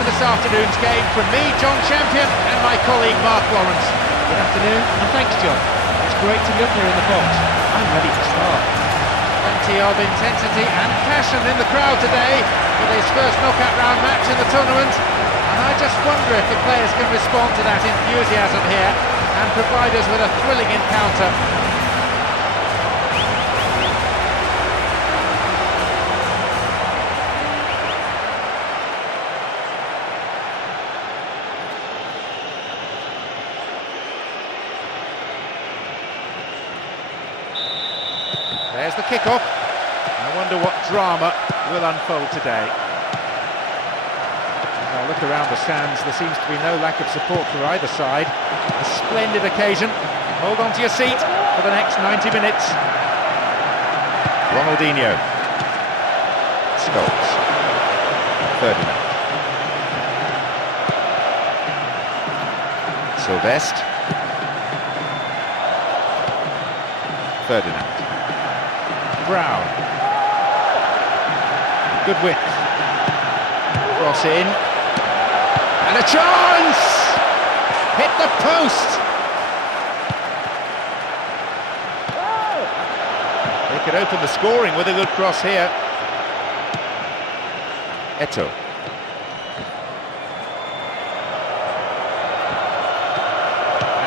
to this afternoon's game from me, John Champion, and my colleague Mark Lawrence. Good afternoon, and thanks, John. It's great to be up here in the box. I'm ready to start. Plenty of intensity and passion in the crowd today for this first knockout round match in the tournament. And I just wonder if the players can respond to that enthusiasm here and provide us with a thrilling encounter. There's the kick-off. I wonder what drama will unfold today. As I look around the stands, there seems to be no lack of support for either side. A splendid occasion. Hold on to your seat for the next 90 minutes. Ronaldinho. Scholes. Ferdinand. Sylvestre. Ferdinand. Brown. Good width. Cross in. And a chance! Hit the post! They could open the scoring with a good cross here. YAERetro.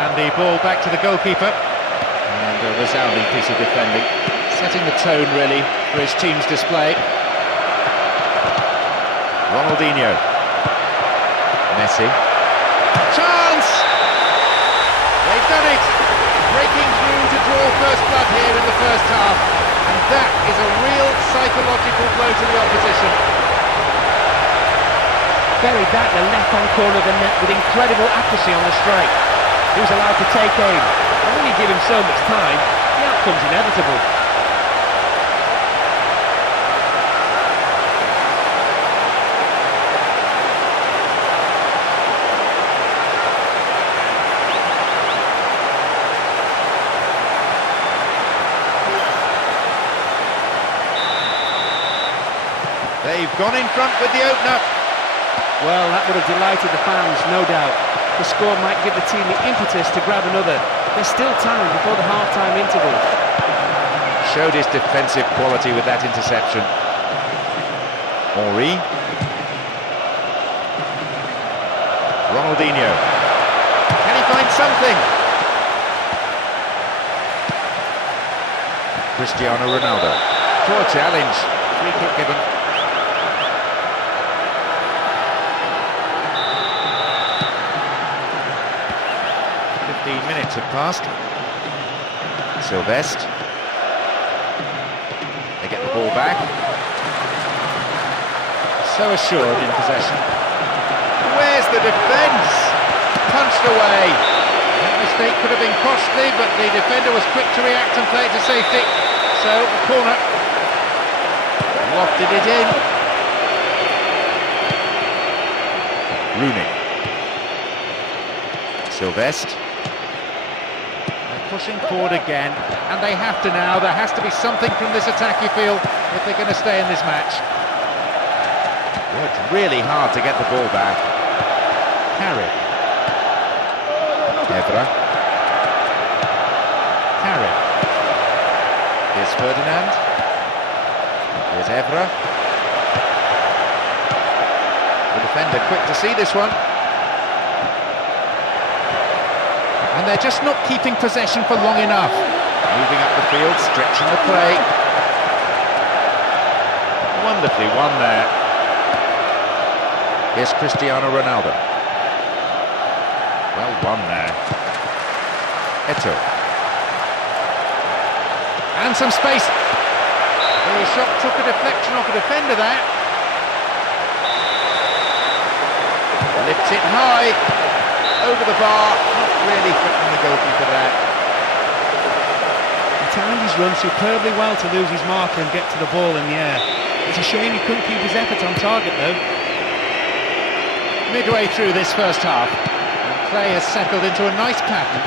And the ball back to the goalkeeper. And a resounding piece of defending. Setting the tone, really, for his team's display. Ronaldinho. Messi. Chance! They've done it! Breaking through to draw first blood here in the first half. And that is a real psychological blow to the opposition. Buried that in the left-hand corner of the net with incredible accuracy on the strike. He was allowed to take aim. And when you give him so much time, the outcome's inevitable. They've gone in front with the opener. Well, that would have delighted the fans, no doubt. The score might give the team the impetus to grab another. There's still time before the half-time interval. Showed his defensive quality with that interception. Henry. Ronaldinho. Can he find something? Cristiano Ronaldo. Poor challenge. Free kick given. 15 minutes have passed. Sylvestre. They get the ball back. So assured in possession. Where's the defence? Punched away. That mistake could have been costly, but the defender was quick to react and play it to safety. So, a corner. Lofted it in. Rooney. Sylvestre. Pushing forward again, and they have to now. There has to be something from this attack, you feel, if they're going to stay in this match. Worked really hard to get the ball back. Carrick. Evra. Carrick. Here's Ferdinand. Here's Evra. The defender quick to see this one. And they're just not keeping possession for long enough. Moving up the field, stretching the play. Wonderfully won there. Here's Cristiano Ronaldo. Well won there. YAERetro. And some space. The shot took a deflection off a defender there. Lifts it high. Over the bar. Really threatening the goalkeeper there. He timed his run superbly well to lose his marker and get to the ball in the air. It's a shame he couldn't keep his effort on target though. Midway through this first half, and play has settled into a nice pattern.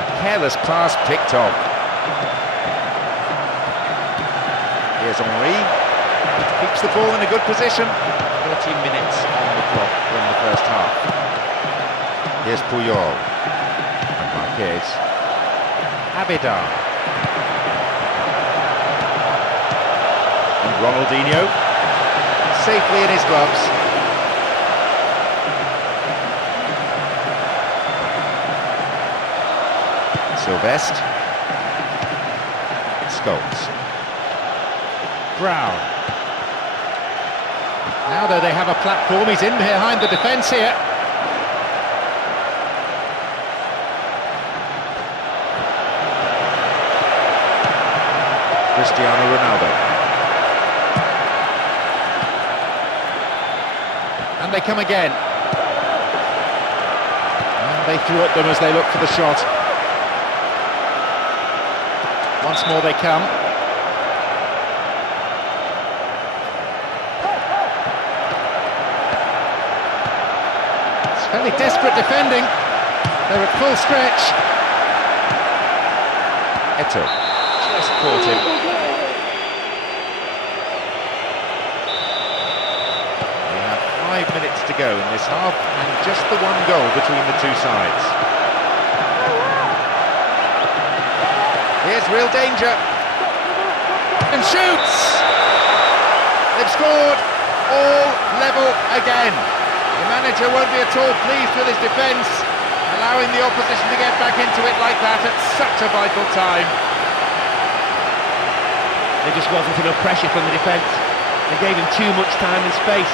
A careless pass picked off. Here's Henry. Keeps the ball in a good position. 30 minutes on the clock in the first half. Here's Puyol. And Marquez. Abidal. And Ronaldinho. Safely in his gloves. Sylvestre. Scholes. Brown. Now though they have a platform, he's in behind the defence here. Cristiano Ronaldo. And they come again. And they threw at them as they look for the shot. Once more they come. It's fairly desperate defending. They're at full stretch. YAERetro just caught him. We have 5 minutes to go in this half, and just the one goal between the two sides. Here's real danger. And shoots! They've scored. All level again. The manager won't be at all pleased with his defence, allowing the opposition to get back into it like that at such a vital time. There just wasn't enough pressure from the defence. They gave him too much time and space,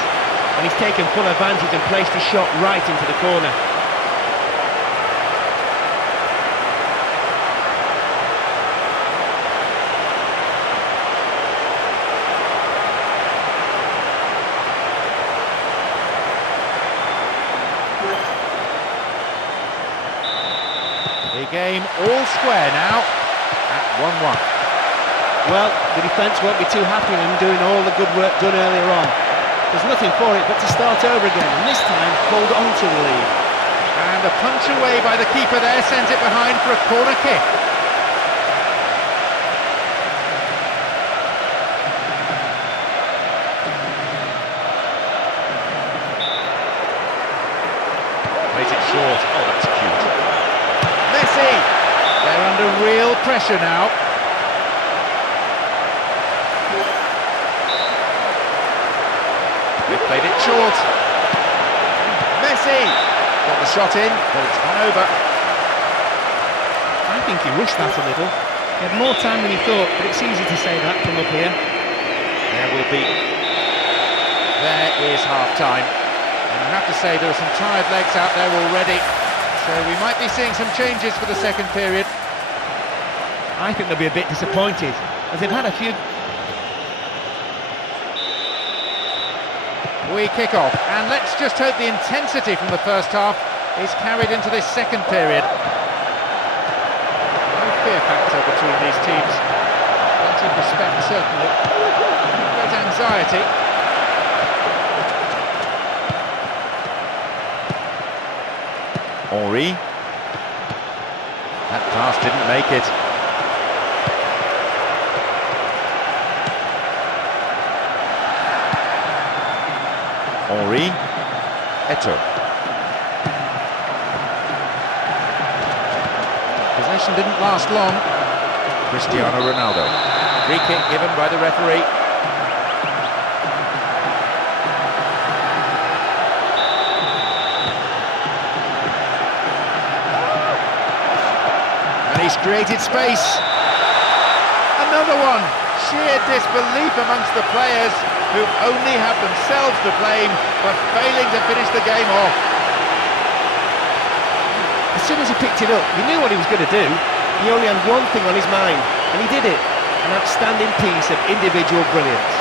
and he's taken full advantage and placed his shot right into the corner. The game all square now at 1-1. Well, the defence won't be too happy with him doing all the good work done earlier on. There's nothing for it but to start over again, and this time hold on to the lead. And a punch away by the keeper there sends it behind for a corner kick. Plays it short. Oh, that's cute. Messi! They're under real pressure now. They've played it short. Messi! Got the shot in, but it's gone over. I think he rushed that a little. He had more time than he thought, but it's easy to say that from up here. There is half-time. And I have to say there are some tired legs out there already. So we might be seeing some changes for the second period. I think they'll be a bit disappointed, as they've had a few... We kick off, and let's just hope the intensity from the first half is carried into this second period. No fear factor between these teams. Plenty of respect, certainly. Great anxiety. Henry. That pass didn't make it. YAERetro. Possession didn't last long. Cristiano Ronaldo. Free kick given by the referee. And he's created space. Another one. Sheer disbelief amongst the players, who only have themselves to blame for failing to finish the game off. As soon as he picked it up, he knew what he was going to do. He only had one thing on his mind, and he did it. An outstanding piece of individual brilliance.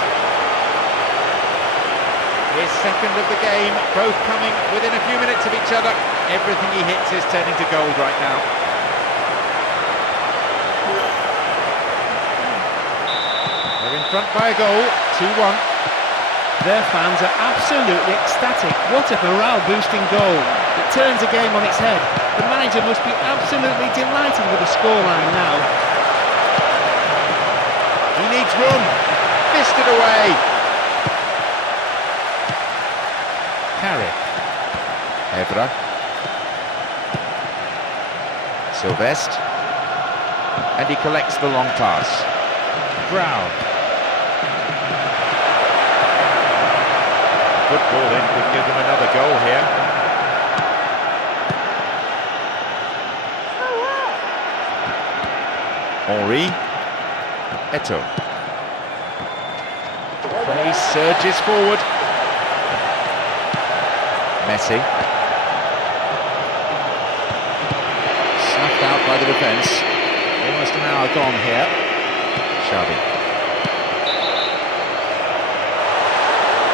His second of the game, both coming within a few minutes of each other. Everything he hits is turning to gold right now. They're in front by a goal, 2-1. Their fans are absolutely ecstatic. What a morale-boosting goal. It turns the game on its head. The manager must be absolutely delighted with the scoreline now. He needs room. Fisted away. Evra. Sylvestre. And he collects the long pass. Brown. Good ball in, could give them another goal here. Henri. Eto. Play surges forward. Messi. Snuffed out by the defence. Almost an hour gone here. Xavi.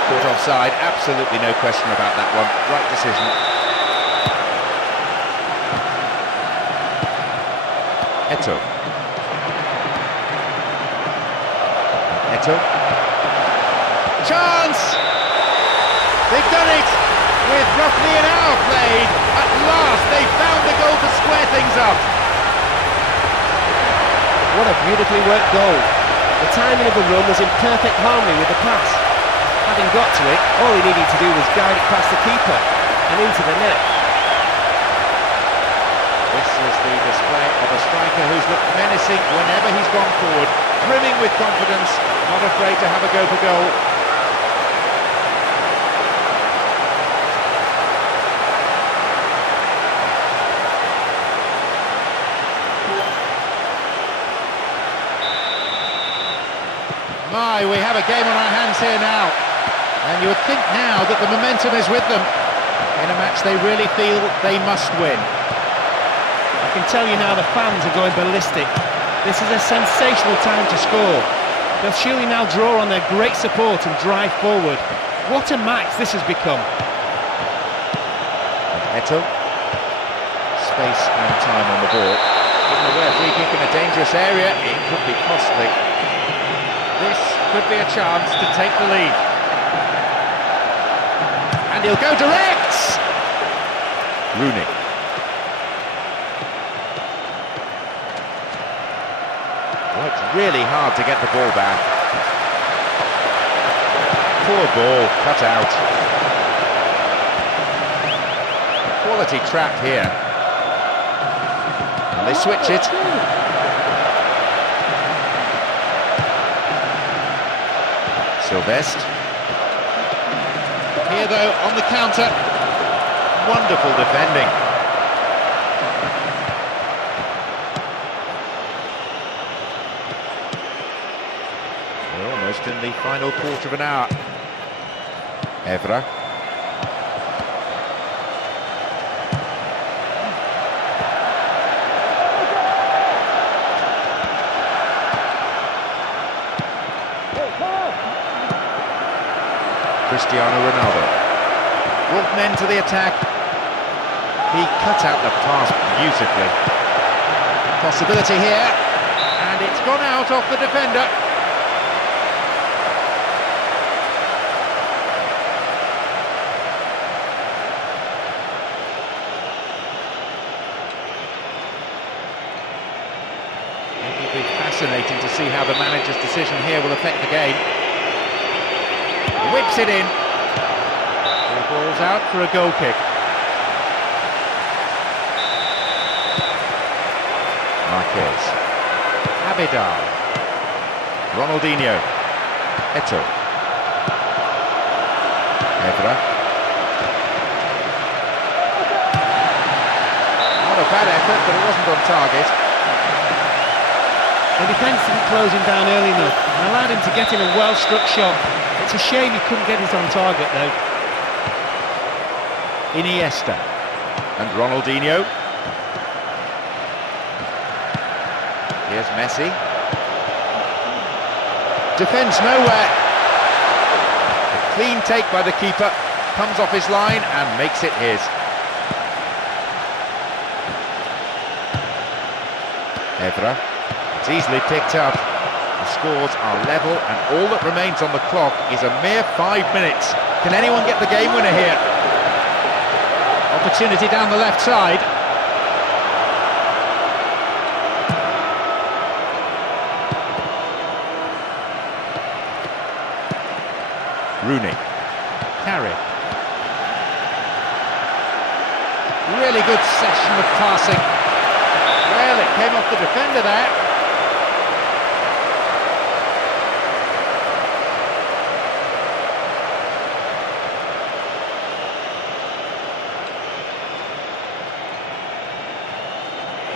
Caught offside, absolutely no question about that one. Right decision. Eto. Eto. Chance! They've done it! With roughly an hour played, at last they found the goal to square things up. What a beautifully worked goal. The timing of the run was in perfect harmony with the pass. Having got to it, all he needed to do was guide it past the keeper and into the net. This is the display of a striker who's looked menacing whenever he's gone forward, brimming with confidence, not afraid to have a go for goal. My, we have a game on our hands here now. And you would think now that the momentum is with them in a match they really feel they must win. I can tell you now the fans are going ballistic. This is a sensational time to score. They'll surely now draw on their great support and drive forward. What a match this has become. Eto. Space and time on the ball. Given away a free kick in a dangerous area, it could be costly. This could be a chance to take the lead. And he'll go direct! Rooney. Worked really hard to get the ball back. Poor ball, cut out. Quality trap here. And they switch it. Sylvestre. Here though, on the counter, wonderful defending. We're almost in the final quarter of an hour. Evra. Cristiano Ronaldo. Brought men to the attack. He cut out the pass beautifully. Possibility here, and it's gone out off the defender. It will be fascinating to see how the manager's decision here will affect the game. Whips it in. The ball's out for a goal kick. Marquez. Abidal. Ronaldinho. Eto. Evra. Not a bad effort, but it wasn't on target. The defence didn't close him down early enough and allowed him to get in a well-struck shot. It's a shame he couldn't get it on target though. Iniesta and Ronaldinho. Here's Messi. Defence nowhere. A clean take by the keeper, comes off his line and makes it his. Evra. It's easily picked up. The scores are level and all that remains on the clock is a mere 5 minutes. Can anyone get the game winner here? Opportunity down the left side. Rooney. Carry. really good session of passing. Well, it came off the defender there.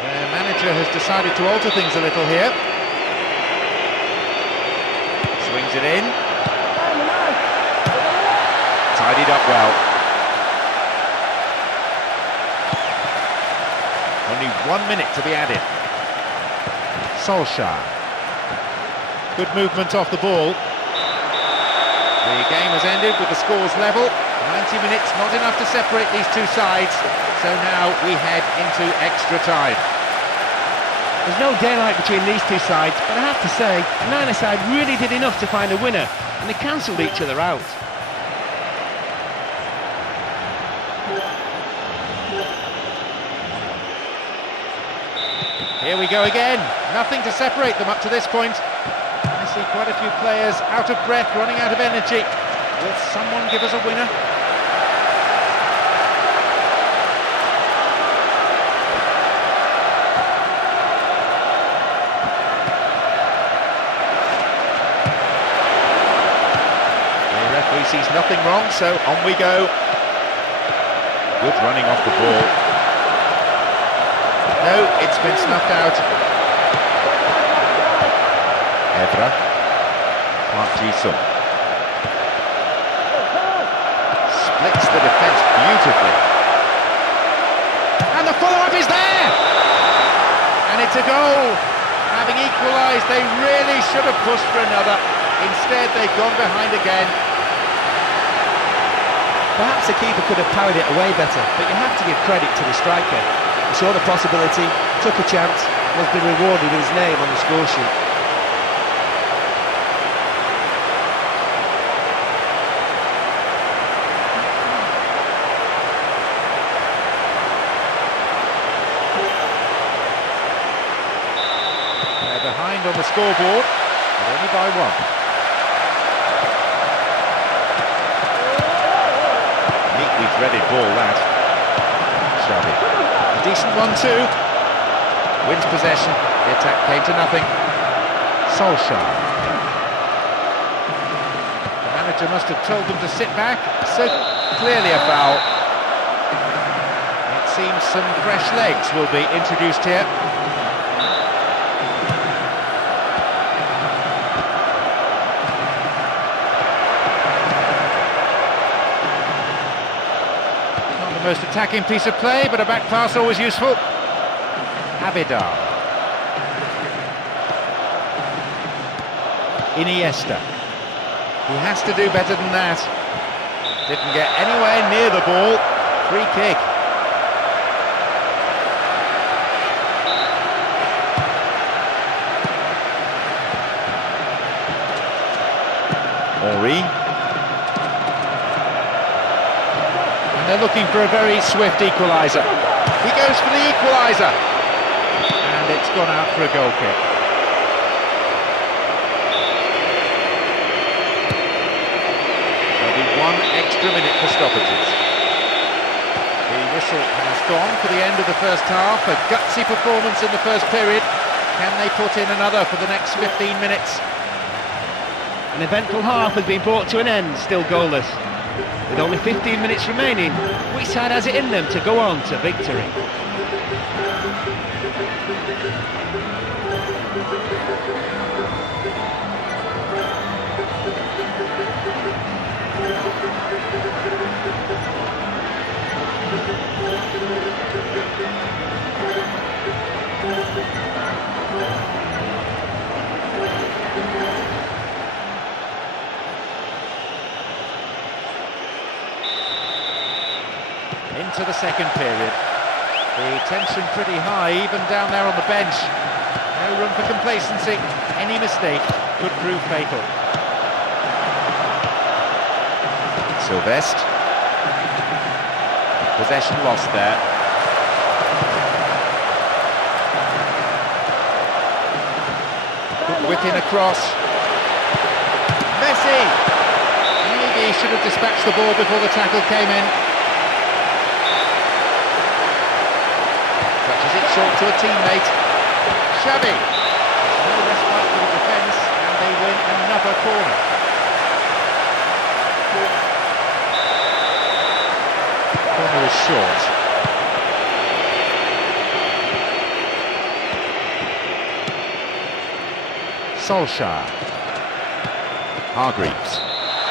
Their manager has decided to alter things a little here. Swings it in. Tidied up well. Only 1 minute to be added. Solskjaer. Good movement off the ball. The game has ended with the scores level. 90 minutes, not enough to separate these two sides. So now we head into extra time. There's no daylight between these two sides, but I have to say, neither side really did enough to find a winner, and they cancelled each other out. Here we go again, nothing to separate them up to this point. I see quite a few players out of breath, running out of energy. Will someone give us a winner? The referee sees nothing wrong, so on we go. Good running off the ball. No, it's been snuffed out. YAERetro. Splits the defence beautifully. And the follow-up is there! And it's a goal. Having equalised, they really should have pushed for another. Instead, they've gone behind again. Perhaps the keeper could have parried it away better, but you have to give credit to the striker. He saw the possibility, took a chance, and has been rewarded with his name on the score sheet. They're behind on the scoreboard, but only by one. Neatly threaded ball, that. Xavi. A decent 1-2. Wins possession. The attack came to nothing. Solskjaer. The manager must have told them to sit back. So clearly a foul. It seems some fresh legs will be introduced here. Most attacking piece of play, but a back pass always useful. Abidal. Iniesta. He has to do better than that. Didn't get anywhere near the ball. Free kick. Henry. They're looking for a very swift equaliser. He goes for the equaliser. And it's gone out for a goal kick. There'll be 1 extra minute for stoppages. The whistle has gone for the end of the first half. A gutsy performance in the first period. Can they put in another for the next 15 minutes? An eventful half has been brought to an end, still goalless. With only 15 minutes remaining, which side has it in them to go on to victory? Into the second period. The tension pretty high, even down there on the bench. No room for complacency. Any mistake could prove fatal. Sylvestre. Possession lost there. Good whip in across. Messi! Maybe he should have dispatched the ball before the tackle came in. sort to a teammate. Xavi. No respite for the defence, and they win another corner. Corner is short. Solskjaer. Hargreaves.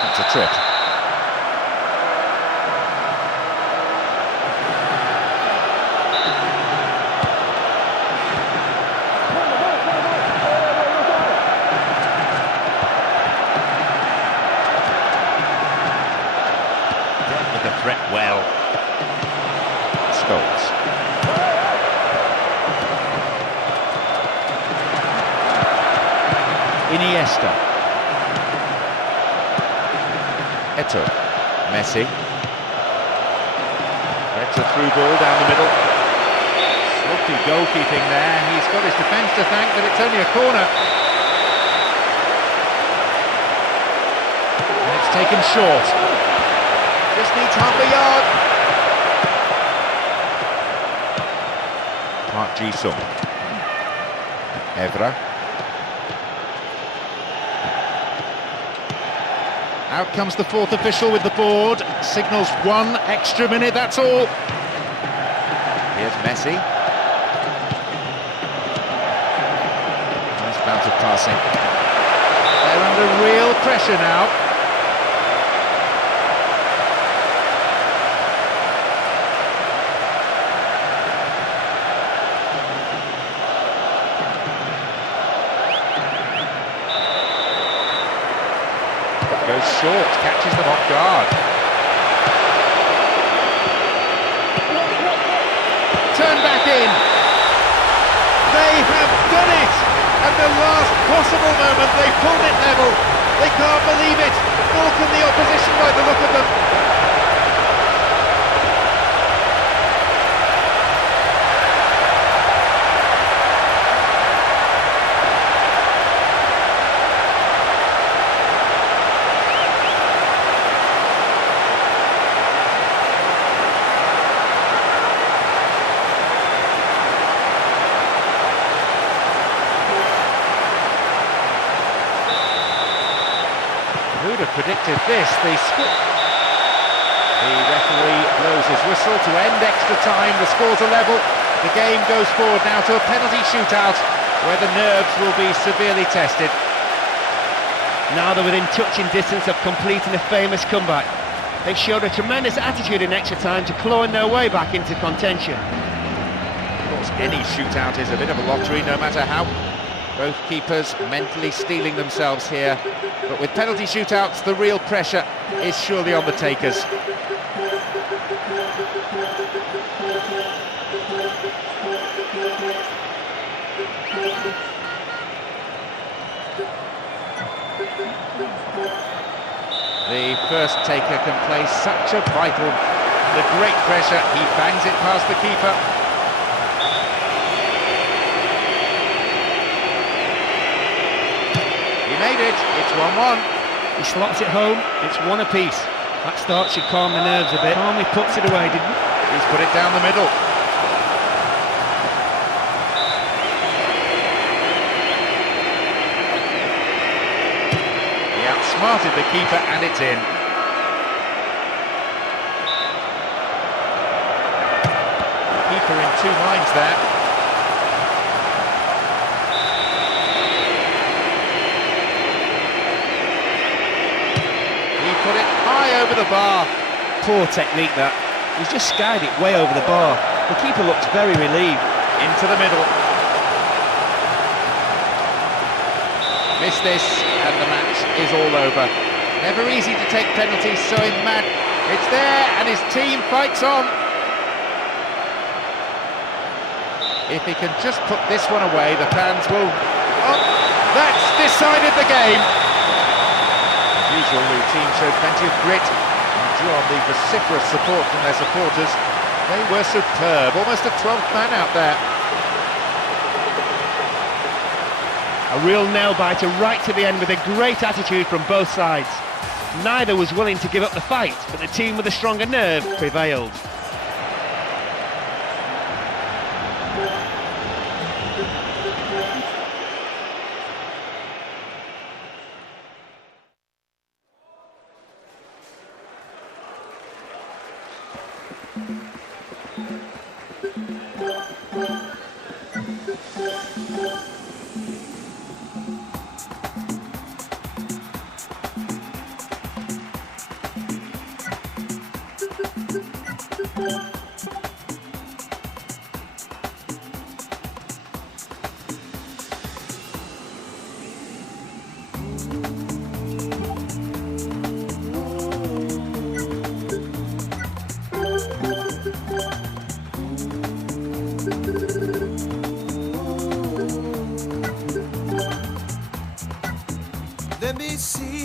That's a trip. Dealt with the threat well. Scholes. Iniesta. YAERetro. Messi. Gets a through ball down the middle. Sloppy goalkeeping there. He's got his defence to thank, but it's only a corner. And it's taken short. Just needs half a yard. Park Ji-sung. Evra. Out comes the fourth official with the board, signals 1 extra minute, that's all. Here's Messi. Nice bout of passing. They're under real pressure now. Goes short, catches them off guard. Turn back in. They have done it! At the last possible moment, they pulled it level. They can't believe it, nor can the opposition by the look of them. Who'd have predicted this? The referee blows his whistle to end extra time. The score's a level. The game goes forward now to a penalty shootout where the nerves will be severely tested. Now they're within touching distance of completing a famous comeback. They showed a tremendous attitude in extra time to clawing their way back into contention. Of course, any shootout is a bit of a lottery, no matter how. Both keepers mentally steeling themselves here. But with penalty shootouts, the real pressure is surely on the takers. The first taker can play such a vital, the great pressure, he bangs it past the keeper. He made it, it's 1-1. He slots it home, it's 1 apiece. That start should calm the nerves a bit. Calmly puts it away, didn't he? He's put it down the middle. He outsmarted the keeper and it's in. The keeper in 2 minds there. Put it high over the bar. Poor technique that. He's just skied it way over the bar. The keeper looks very relieved. Into the middle. Miss this and the match is all over. Never easy to take penalties, so in mad. It's there and his team fights on. If he can just put this one away, the fans will... Oh, that's decided the game. Usual routine showed plenty of grit and drew on the vociferous support from their supporters. They were superb, almost a 12th man out there. A real nail-biter right to the end with a great attitude from both sides. Neither was willing to give up the fight, but the team with a stronger nerve prevailed. Let me see